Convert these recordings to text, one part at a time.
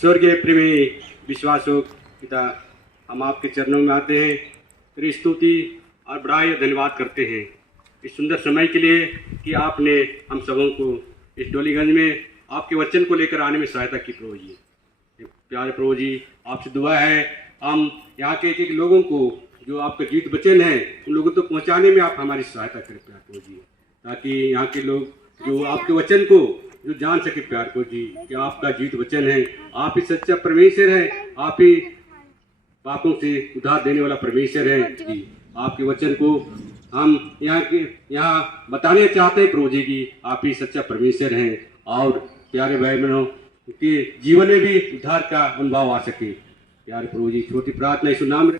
स्वर्गीय प्रेमी विश्वासों पिता, हम आपके चरणों में आते हैं, तेरी स्तुति और बड़ाई और धन्यवाद करते हैं इस सुंदर समय के लिए कि आपने हम सबों को इस डोलीगंज में आपके वचन को लेकर आने में सहायता की। प्रभु जी, प्यारे प्रभु जी, आपसे दुआ है हम यहाँ के एक लोगों को जो आपका गीत वचन है उन लोगों तक पहुँचाने में आप हमारी सहायता करें प्यारे प्रभु जी, ताकि यहाँ के लोग जो आपके वचन को जो जान सके प्यार को जी कि आपका जीत वचन है, आप ही सच्चा परमेश्वर है, आप ही पापों से उद्धार देने वाला परमेश्वर है जी। आपके वचन को हम यहाँ बताने चाहते हैं प्रभु जी की आप ही सच्चा परमेश्वर हैं और प्यारे भाई बहनों के जीवन में भी उद्धार का अनुभव आ सके। प्यारे प्रभु जी, छोटी प्रार्थना यीशु नाम।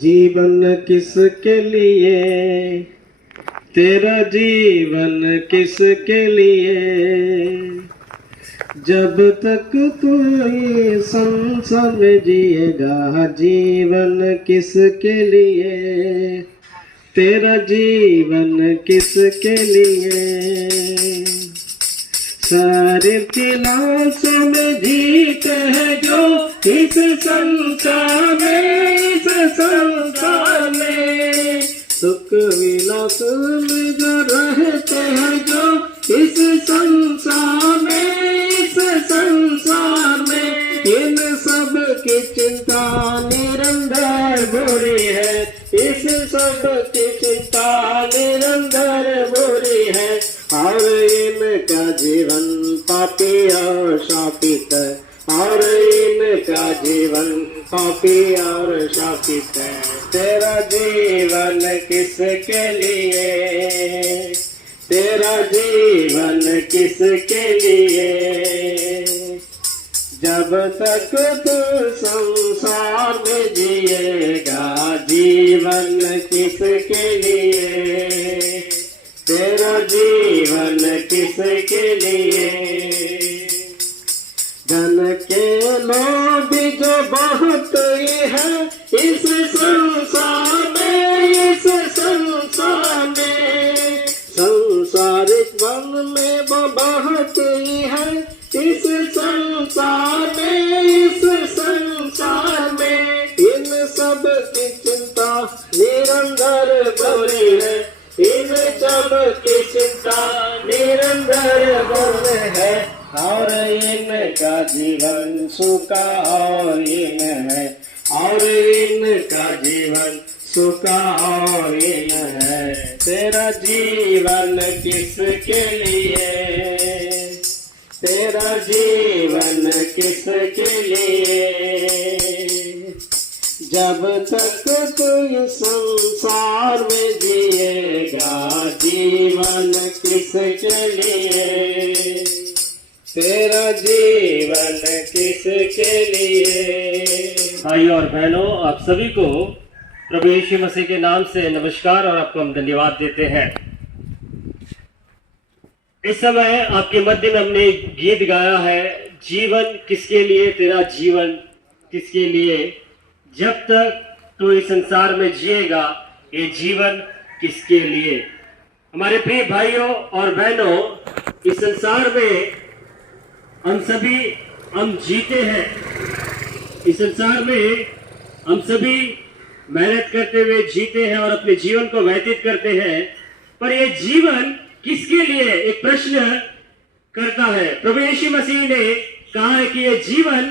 जीवन किसके लिए, तेरा जीवन किसके लिए, जब तक तू ये संसार में जिएगा। जीवन किसके लिए, तेरा जीवन किसके लिए, शरीर की लाशों में जीते हैं जो इस संसार में, सुख विलास में जो रहते हैं जो इस संसार में, इन सब की चिंता निरंतर बुरी है, इस सब की चिंता निरंतर बुरी है, और इनका जीवन पापी और शापित है, और इनका जीवन पापी और शापित है। तेरा जीवन किसके लिए, तेरा जीवन किसके लिए, जब तक तू संसार में जिएगा। जीवन किसके लिए, तेरा जीवन किसके लिए, धन के लोभ जो बहुत ही है इस संसार में, संसारिक वन में वो बहुत ही है इस संसार में, इन सब की चिंता निरंतर बुरी है, इन सब की चिंता निरंतर बुरी है, और इनका जीवन सुखा और इन है, और इनका जीवन सुखा और इन है। तेरा जीवन किसके लिए, तेरा जीवन किसके लिए, जब तक तू संसार में जिएगा। जीवन किसके लिए, तेरा जीवन किसके लिए। भाई और बहनों, आप सभी को प्रभु यीशु मसीह के नाम से नमस्कार और आपको हम धन्यवाद देते हैं। इस समय आपके मध्य में हमने गीत गाया है, जीवन किसके लिए, तेरा जीवन किसके लिए, जब तक तू इस संसार में जिएगा। ये जीवन किसके लिए। हमारे प्रिय भाइयों और बहनों, इस संसार में हम जीते हैं, इस संसार में हम सभी मेहनत करते हुए जीते हैं और अपने जीवन को व्यतीत करते हैं, पर ये जीवन किसके लिए, एक प्रश्न करता है। प्रभु यीशु मसीह ने कहा है कि ये जीवन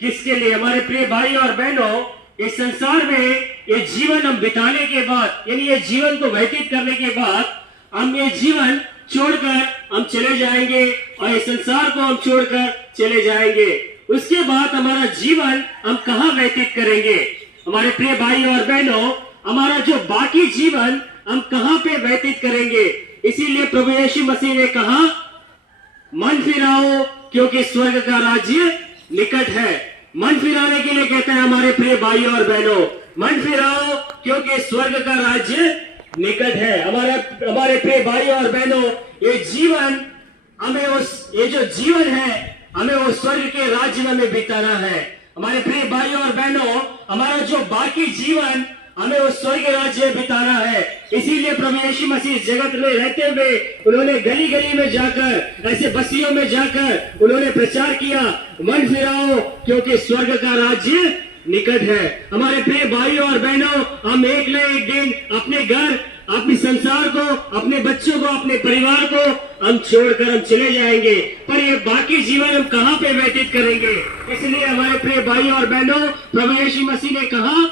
किसके लिए। हमारे प्रिय भाई और बहनों, इस संसार में ये जीवन हम बिताने के बाद, यानी ये जीवन को व्यतीत करने के बाद हम ये जीवन छोड़कर हम चले जाएंगे और इस संसार को हम छोड़कर चले जाएंगे। उसके बाद हमारा जीवन हम कहाँ व्यतीत करेंगे। हमारे प्रिय भाई और बहनों, हमारा जो बाकी जीवन हम कहाँ पे व्यतीत करेंगे। इसीलिए प्रभु यीशु मसीह ने कहा, मन फिराओ क्योंकि स्वर्ग का राज्य निकट है। मन फिराने के लिए कहते हैं हमारे प्रिय भाई और बहनों, मन फिराओ क्योंकि स्वर्ग का राज्य निकट है। हमारे प्रिय भाई और बहनों, ये जीवन ये जो जीवन है हमें वो स्वर्ग के राज्य में बिताना है। हमारे प्रिय भाई और बहनों, हमारा जो बाकी जीवन हमें उस स्वर्ग राज्य में बिताना है। इसीलिए प्रभु यीशु मसीह इस जगत में रहते हुए उन्होंने गली गली में जाकर, ऐसे बस्तियों में जाकर उन्होंने प्रचार किया, मन फिराओ क्योंकि स्वर्ग का राज्य निकट है। हमारे प्रिय भाइयों और बहनों, हम एक न एक दिन अपने घर, अपने संसार को, अपने बच्चों को, अपने परिवार को हम छोड़कर हम चले जाएंगे, पर ये बाकी जीवन हम कहाँ पे व्यतीत करेंगे। इसलिए हमारे प्रिय भाइयों और बहनों, प्रभु यीशु मसीह ने कहा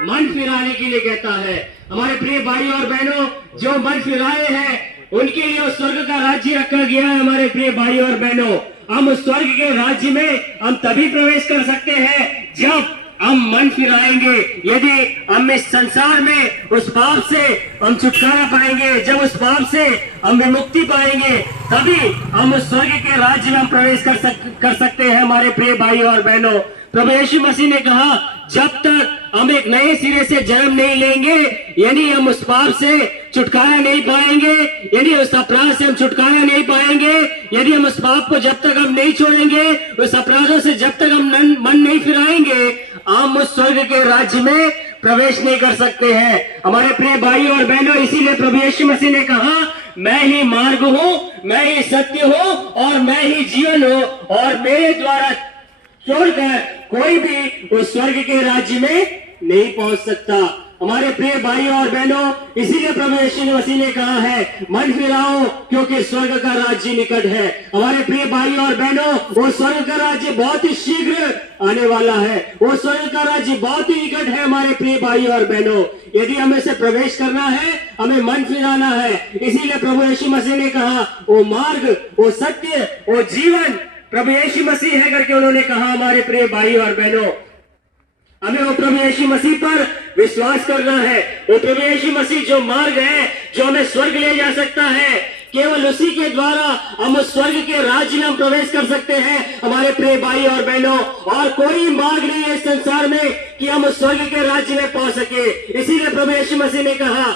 मन फिराने के लिए कहता है। हमारे प्रिय भाइयों और बहनों, जो मन फिराए हैं उनके लिए उस स्वर्ग का राज्य रखा गया है। हमारे प्रिय भाइयों और बहनों, हम उस स्वर्ग के राज्य में हम तभी प्रवेश कर सकते हैं जब हम मन फिराएंगे। यदि हम इस संसार में उस पाप से हम छुटकारा पाएंगे, जब उस पाप से हम विमुक्ति पाएंगे, तभी हम उस स्वर्ग के राज्य में हम प्रवेश कर सकते हैं। हमारे प्रिय भाइयों और बहनों, प्रभु यीशु मसीह ने कहा जब तक हम एक नए सिरे से जन्म नहीं लेंगे, यानी हम उस पाप से छुटकारा नहीं पाएंगे, यदि उस अपराध से हम छुटकारा नहीं पाएंगे, यदि हम उस पाप को जब तक हम नहीं छोड़ेंगे, उस अपराधों से जब तक हम मन नहीं फिराएंगे, हम उस स्वर्ग के राज्य में प्रवेश नहीं कर सकते हैं। हमारे प्रिय भाइयों और बहनों, इसीलिए प्रभु यीशु मसीह ने कहा मैं ही मार्ग हूँ, मैं ही सत्य हूँ और मैं ही जीवन हूँ, और मेरे द्वारा छोड़कर कोई भी उस स्वर्ग के राज्य में नहीं पहुंच सकता। हमारे प्रिय भाइयों और बहनों, इसीलिए प्रभु यीशु मसीह ने कहा है मन फिराओ क्योंकि स्वर्ग का राज्य निकट है। हमारे प्रिय भाइयों और बहनों, वो स्वर्ग का राज्य बहुत ही शीघ्र आने वाला है, वो स्वर्ग का राज्य बहुत ही निकट है। हमारे प्रिय भाइयों और बहनों, यदि हमें से प्रवेश करना है, हमें मन फिराना है। इसीलिए प्रभु यीशु मसीह ने कहा वो मार्ग, वो सत्य, वो जीवन प्रभु यीशु मसीह है करके उन्होंने कहा। हमारे प्रिय भाइयों और बहनों, हमें वो प्रभु यीशु मसीह पर विश्वास करना है। वो प्रभु यीशु मसीह जो मार्ग है, जो हमें स्वर्ग ले जा सकता है, केवल उसी के द्वारा हम उस स्वर्ग के राज्य में हम प्रवेश कर सकते हैं। हमारे प्रिय भाई और बहनों, और कोई मार्ग नहीं है इस संसार में कि हम उस स्वर्ग के राज्य में पहुंच सके। इसीलिए प्रभु यीशु मसीह ने कहा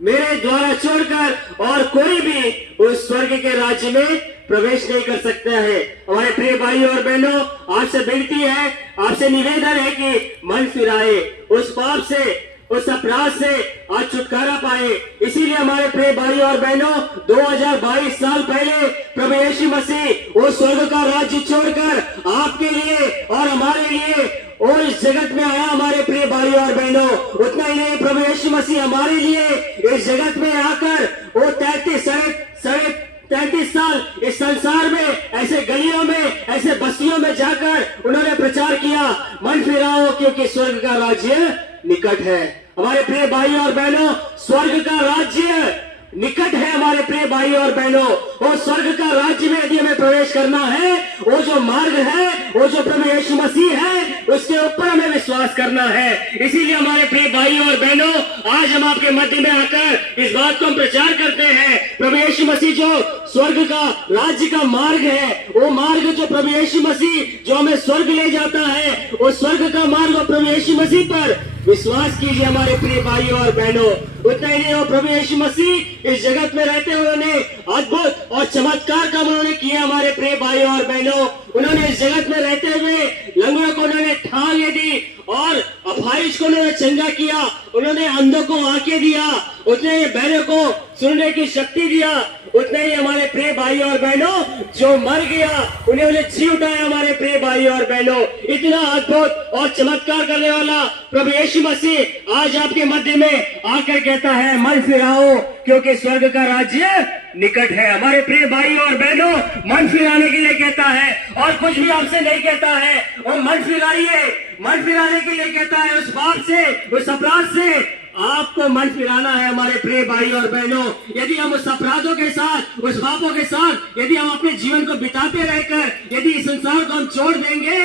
मेरे द्वारा छोड़कर और कोई भी उस स्वर्ग के राज्य में प्रवेश नहीं कर सकता है। हमारे प्रिय भाइयों और बहनों, आपसे विनती है, आपसे निवेदन है कि मन फिराए, उस पाप से, उस अपराध से आज छुटकारा पाए। इसीलिए हमारे प्रिय भाइयों और बहनों, 2022 साल पहले प्रभु यीशु मसीह वो स्वर्ग का राज्य छोड़कर आपके लिए और हमारे लिए और इस जगत में आया। हमारे प्रिय भाइयों और बहनों, उतना ही नहीं, प्रभु यीशु मसीह हमारे लिए इस जगत में आकर वो 33 साल इस संसार में ऐसे गलियों में, ऐसे बस्तियों में जाकर उन्होंने प्रचार किया मन फिराओ क्योंकि स्वर्ग का राज्य निकट है। हमारे प्रिय भाइयों और बहनों, स्वर्ग का राज्य निकट है। हमारे प्रिय भाइयों और बहनों, वो स्वर्ग का राज्य में यदि हमें प्रवेश करना है, वो जो मार्ग है, वो जो प्रभु यीशु मसीह है, उसके ऊपर हमें विश्वास करना है। इसीलिए हमारे प्रिय भाइयों और बहनों, आज हम आपके मध्य में आकर इस बात को हम प्रचार करते हैं। प्रभु यीशु मसीह जो स्वर्ग का राज्य का मार्ग है, वो मार्ग जो प्रभु यीशु मसीह जो हमें स्वर्ग ले जाता है, वो स्वर्ग का मार्ग और प्रभु यीशु मसीह पर विश्वास कीजिए। हमारे प्रिय भाइयों और बहनों, उतना ही नहीं, प्रभु यीशु मसीह इस जगत में रहते हुए उन्होंने अद्भुत और चमत्कार काम उन्होंने किया। हमारे प्रिय भाइयों और बहनों, उन्होंने इस जगत में रहते हुए लंगड़ों को उन्होंने ठांगे दी और अपाहिज को उन्होंने चंगा किया, उन्होंने अंधों को आंखें दिया, उतने ही बहनों को सुनने की शक्ति दिया। उतने ही हमारे प्रिय भाइयों और बहनों, जो मर गया उन्हें जी उठाया। हमारे प्रिय भाइयों और बहनों, इतना अद्भुत और चमत्कार करने वाला प्रभु यीशु मसीह आज आपके मध्य में आकर कहता है मन फिराओ क्योंकि स्वर्ग का राज्य निकट है। हमारे प्रिय भाइयों और बहनों, मन फिराने के लिए कहता है और कुछ भी आपसे नहीं कहता है। और मन फिराइए, मन फिराने के लिए कहता है, उस पाप से, उस अपराध से आपको मन फिराना है। हमारे प्रिय भाई और बहनों, यदि हम उस अपराधों के साथ, उस पापों के साथ यदि हम अपने जीवन को बिताते रहकर यदि इस संसार को हम छोड़ देंगे,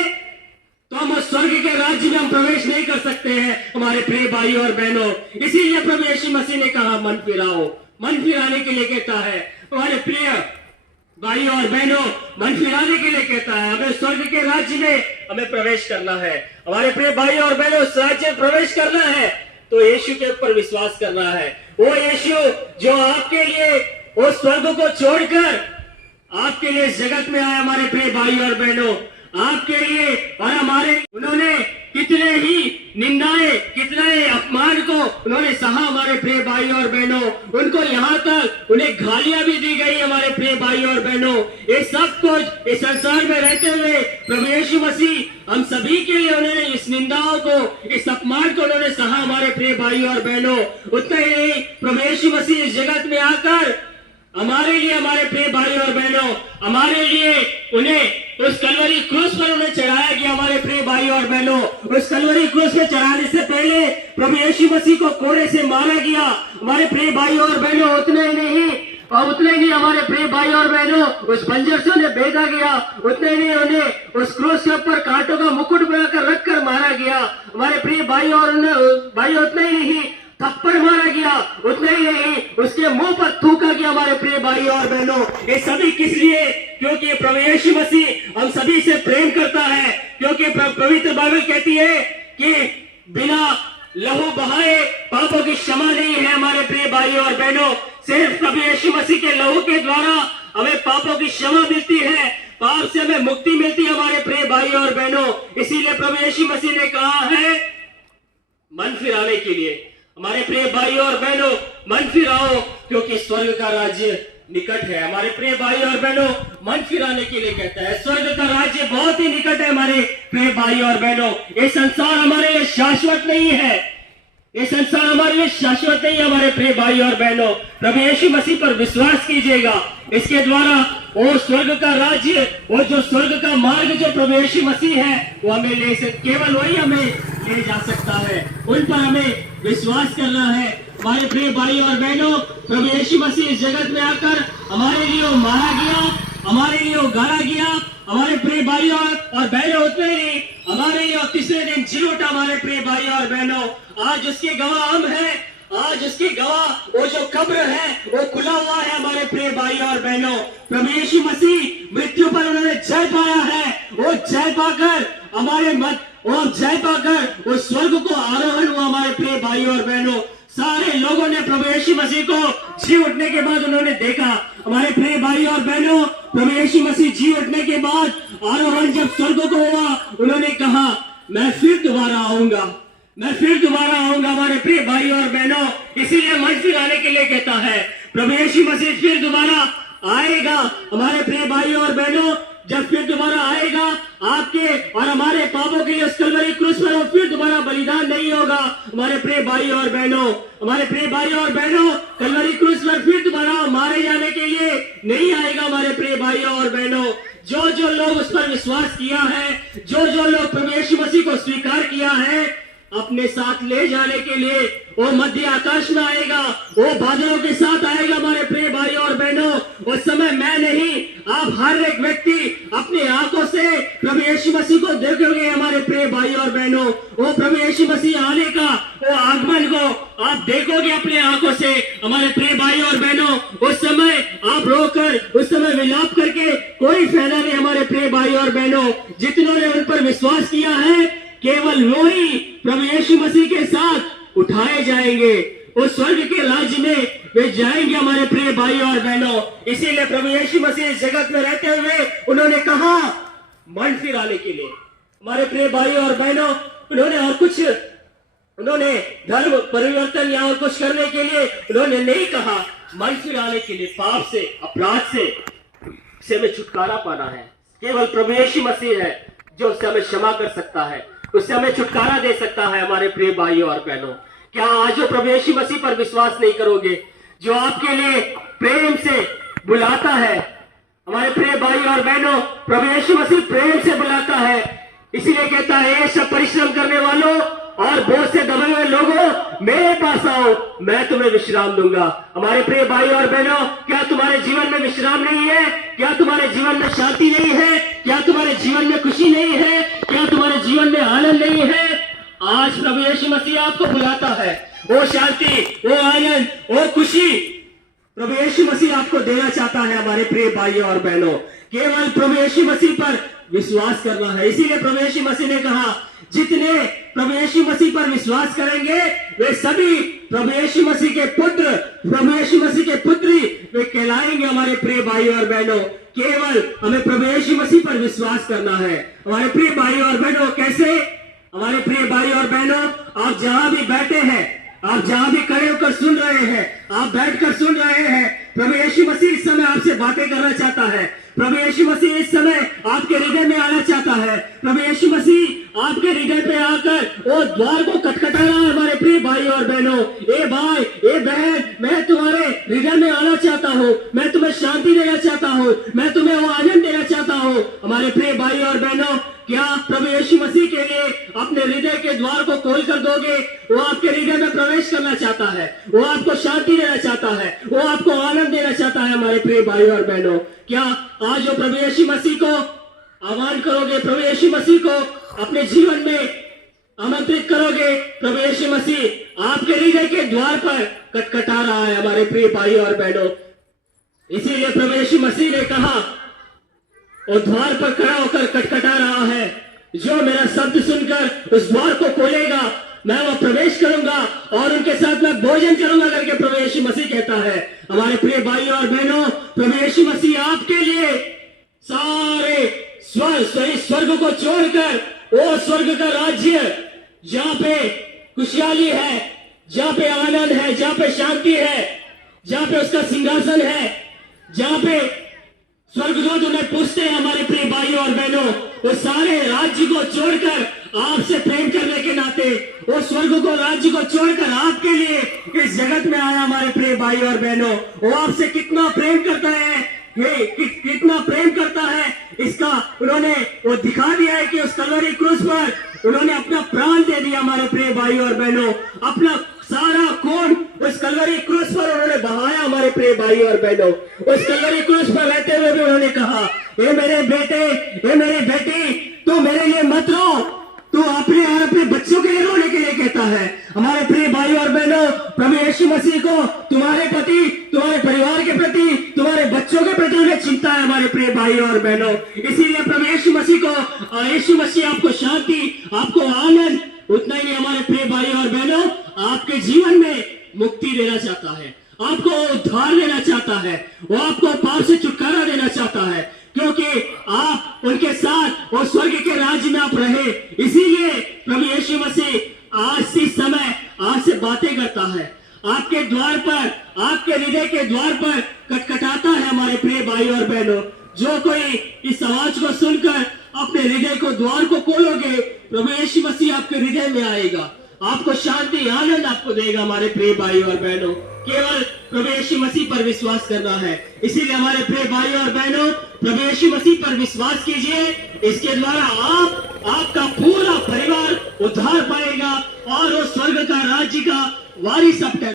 तो हम उस स्वर्ग के राज्य में हम प्रवेश नहीं कर सकते हैं। हमारे प्रिय भाई और बहनों, इसीलिए प्रभु यीशु मसीह ने कहा मन फिराओ, मन फिराने के लिए कहता है। हमारे प्रिय भाइयों और बहनों, मन फिराने के लिए कहता है, हमें स्वर्ग के राज्य में हमें प्रवेश करना है। हमारे प्रिय भाइयों और बहनों, उस राज्य में प्रवेश करना है तो यीशु के ऊपर विश्वास करना है। वो यीशु जो आपके लिए उस स्वर्ग को छोड़कर आपके लिए इस जगत में आया। हमारे प्रिय भाइयों और बहनों, आपके लिए और हमारे, उन्होंने कितने ही निंदाएं, कितने अपमान को प्रिय भाई और बहनों, उनको यहाँ तक उन्हें गालियां भी दी गई हमारे प्रिय भाई और बहनों। ये सब कुछ इस संसार में रहते हुए प्रभु यीशु मसीह हम सभी के लिए उन्होंने इस निंदाओं को, इस अपमान को उन्होंने सहा हमारे प्रिय भाई और बहनों। उतना ही नहीं, प्रभु यीशु मसीह इस जगत में आकर हमारे लिए, हमारे प्रिय भाई और बहनों, हमारे लिए उन्हें उस कलवरी क्रूस पर उन्हें चढ़ाया गया हमारे प्रिय भाई और बहनों। उस कलवरी क्रूस पे चढ़ाने से पहले प्रभु यीशु मसीह को कोड़े से मारा गया हमारे प्रिय भाई और बहनों। उतना ही नहीं, और उतने ही हमारे प्रिय भाई और बहनों, उस बंजर से उन्हें भेजा गया। उतने ही उन्हें उस क्रूस के ऊपर कांटों का मुकुट बनाकर रखकर मारा गया हमारे प्रिय भाई और भाई। उतना ही नहीं, थप्पड़ मारा गया। उतना ही नहीं, उसके मुंह पर थूका गया हमारे प्रिय भाई और बहनों। ये सभी किस लिए? क्योंकि प्रभु यीशु मसीह हम सभी से प्रेम करता है। क्योंकि पवित्र बाइबल कहती है कि बिना लहू बहाए पापों की क्षमा नहीं है हमारे प्रिय भाई और बहनों। सिर्फ प्रभु यीशु मसीह के लहू के द्वारा हमें पापों की क्षमा मिलती है, पाप से हमें मुक्ति मिलती है हमारे प्रिय भाई और बहनों। इसीलिए प्रभु यीशु मसीह ने कहा है मन फिराने के लिए, हमारे प्रिय भाई और बहनों, मन फिराओ क्योंकि स्वर्ग का राज्य निकट है। हमारे प्रिय भाई और बहनों, मन फिराने के लिए कहता है। स्वर्ग का राज्य बहुत ही निकट है हमारे प्रिय भाई और बहनों। ये संसार हमारे लिए शाश्वत नहीं है, ये संसार हमारे लिए शाश्वत नहीं है हमारे प्रिय भाई और बहनों। प्रभु यीशु मसीह पर विश्वास कीजिएगा, इसके द्वारा वो स्वर्ग का राज्य, वो जो स्वर्ग का मार्ग जो प्रभु यीशु मसीह है, वो हमें ले केवल वही हमें ले जा सकता है। उन पर हमें विश्वास करना है हमारे प्रिय भाई और बहनों। प्रभु यीशु मसीह इस जगत में आकर हमारे लिए वो मारा गया, हमारे लिए वो गाड़ा गया हमारे प्रिय भाई और बहनों। उतने ही हमारे लिए तीसरे दिन जी उठा हमारे प्रिय भाई और बहनों। आज उसके गवाह हम हैं, आज उसके गवाह वो जो कब्र है वो खुला हुआ है हमारे प्रिय भाई और बहनों। प्रभु यीशु मसीह मृत्यु पर उन्होंने जय पाया है, वो जय पाकर हमारे मत और जय पाकर वो स्वर्ग को आरोहण हुआ हमारे प्रिय भाई और बहनों। सारे लोगों ने प्रभु यीशु मसीह को जी उठने के बाद उन्होंने देखा हमारे प्रिय भाई और बहनों। प्रभु यीशु मसीह जी उठने के बाद आरोहण जब स्वर्ग को हुआ, उन्होंने कहा मैं फिर दोबारा आऊंगा, मैं फिर दोबारा आऊंगा हमारे प्रिय भाई और बहनों। इसीलिए मन फिराने के लिए कहता है प्रभु यीशु मसीह फिर दोबारा आएगा हमारे प्रिय भाई और बहनों। जब फिर दोबारा आएगा आपके और हमारे पापों के लिए उस कलवरी क्रूस पर, वो फिर दोबारा बलिदान नहीं होगा हमारे प्रिय भाई और बहनों। हमारे प्रिय भाई और बहनों, कलवरी क्रूस पर फिर दोबारा मारे जाने के लिए नहीं आएगा हमारे प्रिय भाई और बहनों। जो जो लोग उस पर विश्वास किया है, जो जो लोग प्रभु यीशु मसीह को स्वीकार किया है, अपने साथ ले जाने के लिए वो मध्य आकाश में आएगा, वो बादलों के साथ आएगा हमारे प्रिय भाई और बहनों। उस समय मैं नहीं, आप हर एक व्यक्ति अपनी आंखों से प्रभु यीशु मसीह को देखोगे हमारे प्रिय भाई और बहनों। वो प्रभु यीशु मसीह आने का वो आगमन को आप देखोगे अपने आंखों से हमारे प्रिय भाई और बहनों। उस समय आप रोकर, उस समय विलाप करके कोई फायदा नहीं हमारे प्रिय भाई और बहनों। जितनों ने उन पर विश्वास किया है, केवल वो ही प्रभु यीशु मसीह के साथ उठाए जाएंगे, उस स्वर्ग के राज्य में वे जाएंगे हमारे प्रिय भाई और बहनों। इसीलिए प्रभु यीशु मसीह इस जगत में रहते हुए उन्होंने कहा मन फिराने के लिए हमारे प्रिय भाई और बहनों। उन्होंने और कुछ, उन्होंने धर्म परिवर्तन या और कुछ करने के लिए उन्होंने नहीं कहा, मन फिराने के लिए, पाप से, अपराध से हमें छुटकारा पाना है। केवल प्रभु यीशु मसीह है जो उससे हमें क्षमा कर सकता है, उससे हमें छुटकारा दे सकता है हमारे प्रिय भाई और बहनों। क्या आज जो प्रभु यीशु मसीह पर विश्वास नहीं करोगे, जो आपके लिए प्रेम से बुलाता है हमारे प्रिय भाई और बहनों, प्रभु यीशु मसीह प्रेम से बुलाता है। इसीलिए कहता है ये सब परिश्रम करने वालों और बोझ से दबे हुए लोगों मेरे पास आओ, मैं तुम्हें विश्राम दूंगा। हमारे प्रिय भाई और बहनों, क्या तुम्हारे जीवन में विश्राम नहीं है? क्या तुम्हारे जीवन में शांति नहीं है? क्या तुम्हारे जीवन में खुशी नहीं है? क्या तुम्हारे जीवन में आनंद नहीं है? आज प्रभु यीशु मसीह आपको बुलाता है। वो शांति, वो आनंद, वो खुशी प्रभु यीशु मसीह आपको देना चाहता है हमारे प्रिय भाई और बहनों। केवल प्रभु यीशु मसीह पर विश्वास करना है। इसीलिए प्रभु यीशु मसीह ने कहा जितने प्रभु यीशु मसीह पर विश्वास करेंगे वे सभी प्रभु यीशु मसीह के पुत्र, प्रभु यीशु मसीह के पुत्री वे कहलाएंगे हमारे प्रिय भाई और बहनों। केवल हमें प्रभु यीशु मसीह पर विश्वास करना है हमारे प्रिय भाई और बहनों। कैसे? हमारे प्रिय भाई और बहनों, आप जहां भी बैठे हैं, आप जहां भी खड़े होकर सुन रहे हैं, आप बैठकर सुन रहे हैं, प्रभु यीशु मसीह इस समय आपसे बातें करना चाहता है। प्रभु यीशु मसीह इस समय आपके हृदय में आना चाहता है। प्रभु यीशु मसीह आपके हृदय पे आकर वो द्वार को खटखटा रहा है। हमारे प्रिय भाई और बहनों, ए भाई, ए बहन, मैं तुम्हारे हृदय में आना चाहता हूँ, मैं तुम्हें शांति देना चाहता हूँ, मैं तुम्हें वो आनंद देना चाहता हूँ। हमारे प्रिय भाई और बहनों, क्या प्रभु यीशु मसीह के लिए अपने हृदय के द्वार को खोल कर दोगे? वो आपके हृदय में प्रवेश करना चाहता है, वो आपको शांति देना चाहता है, वो आपको आनंद देना चाहता है। हमारे प्रिय भाई और बहनों, क्या आज जो प्रभु यीशु मसीह को आह्वान करोगे, प्रभु यीशु मसीह को अपने जीवन में आमंत्रित करोगे? प्रभु यीशु मसीह आपके हृदय के द्वार पर खटखटा रहा है। हमारे प्रिय भाई और बहनों, इसीलिए प्रभु यीशु मसीह ने कहा, और द्वार पर खड़ा होकर खटखटा रहा है, जो मेरा शब्द सुनकर उस द्वार को खोलेगा, मैं वह प्रवेश करूंगा और उनके साथ मैं भोजन करूंगा करके प्रभु यीशु मसीह कहता है। हमारे प्रिय भाइयों और बहनों, प्रभु यीशु मसीह आपके लिए सारे स्वर्ग को छोड़कर वो स्वर्ग का राज्य जहां पे खुशहाली है, जहां पे आनंद है, जहां पे शांति है, जहां पे उसका सिंहासन है, जहां पे स्वर्गदूत उन्हें पूछते हैं, हमारे प्रिय भाइयों और बहनों, वो सारे राज्य को छोड़कर आपसे प्रेम करने के नाते वो स्वर्ग को, राज्य को छोड़कर आपके लिए इस जगत में आया। हमारे प्रिय भाई और बहनों, वो आपसे कितना प्रेम करता है, ये कितना प्रेम करता है, इसका उन्होंने वो दिखा दिया है कि उस कलवरी क्रूस पर उन्होंने अपना प्राण दे दिया। हमारे प्रिय भाई और बहनों, अपना सारा खून उस कलवरी क्रूस पर उन्होंने बहाया। हमारे प्रिय भाई और बहनों, उस कलवरी क्रूस पर रहते हुए भी उन्होंने कहा, हे मेरे बेटे, हे मेरी बेटी, तू मेरे लिए मत रो, तू अपने और अपने बच्चों के लिए रोने के लिए कहता है। हमारे प्रिय भाई और बहनों, प्रभु यीशु मसीह को तुम्हारे प्रति, तुम्हारे परिवार के प्रति, तुम्हारे बच्चों के प्रति उन्हें चिंता है। हमारे प्रिय भाई और बहनों, इसीलिए प्रभु यीशु मसीह को, यीशु मसीह आपको शांति, आपको आनंद, उतना ही हमारे प्रिय भाई और बहनों, आपके जीवन में मुक्ति देना चाहता है, आपको उद्धार देना चाहता है, वो आपको पाप से छुटकारा देना चाहता है, क्योंकि आप उनके साथ और स्वर्ग के राज्य में आप रहे। इसीलिए प्रभु यीशु मसीह आज इस समय आपसे बातें करता है, आपके द्वार पर, आपके हृदय के द्वार पर खटखटाता है। हमारे प्रिय भाई और बहनों, जो कोई इस आवाज को सुनकर अपने हृदय को, द्वार को खोलोगे, प्रभु यीशु मसीह आपके हृदय में आएगा, आपको शांति, आनंद आपको देगा। हमारे प्रिय भाई और बहनों, केवल प्रभु यीशु मसीह पर विश्वास करना है। इसीलिए हमारे प्रिय भाई और बहनों, प्रभु यीशु मसीह पर विश्वास कीजिए, इसके द्वारा आपका पूरा परिवार उद्धार पाएगा और वो स्वर्ग का राज्य का वारिस आप